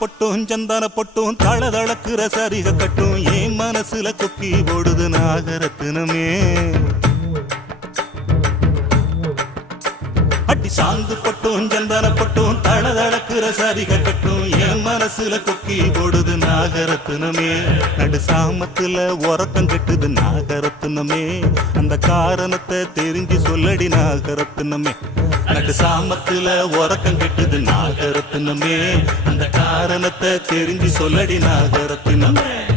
பொட்டும் சந்தன பொட்டும் தளதளக்குற சரிக கட்டும் என் மனசுல கொக்கி போடுது நாகரத்தினமே. அடி சாந்து பொட்டும் சந்தன பொட்டும் தளதளக்குற சரிக கட்டும் என் மனசுல கொக்கி போடுது நாகரத்தினமே. நடு சாமத்துல உறக்கம் கெட்டுது நாகரத்தினமே. அந்த காரணத்தை தெரிஞ்சு சொல்லடி நாகரத்தினமே. நடு சாமத்துல உறக்கம் கெட்டுது நாகரத்தினமே. அந்த காரணத்தை தெரிஞ்சு சொல்லடி நாகரத்தினமே.